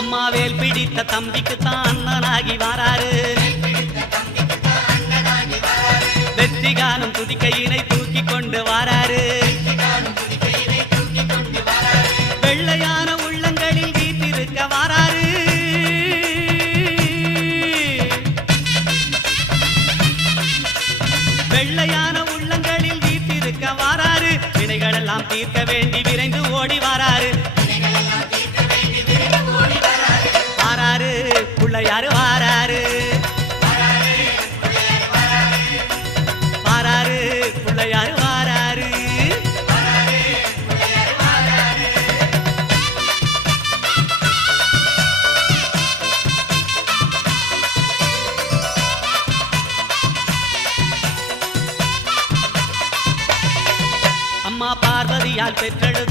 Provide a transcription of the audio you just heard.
அம்மாவேல் பிடித்த தம்பிக்கு தான் அண்ணனாகி வாராரு. வெற்றி காணும் துதிக்கையினை தூக்கி கொண்டு வாராரு. வெள்ளையான உள்ளங்களில் வீட்டிருக்க வாராரு. வெள்ளையான உள்ளங்களில் வீட்டிருக்க வாராரு. வினைகளெல்லாம் தீர்க்க வேண்டி விரைந்து ஓடி வாராரு. வாராரு பிள்ளையாரு வாராரு. வாராரு பிள்ளையாரு வாராரு. அம்மா பார்வதியால் பெற்றெடுத்த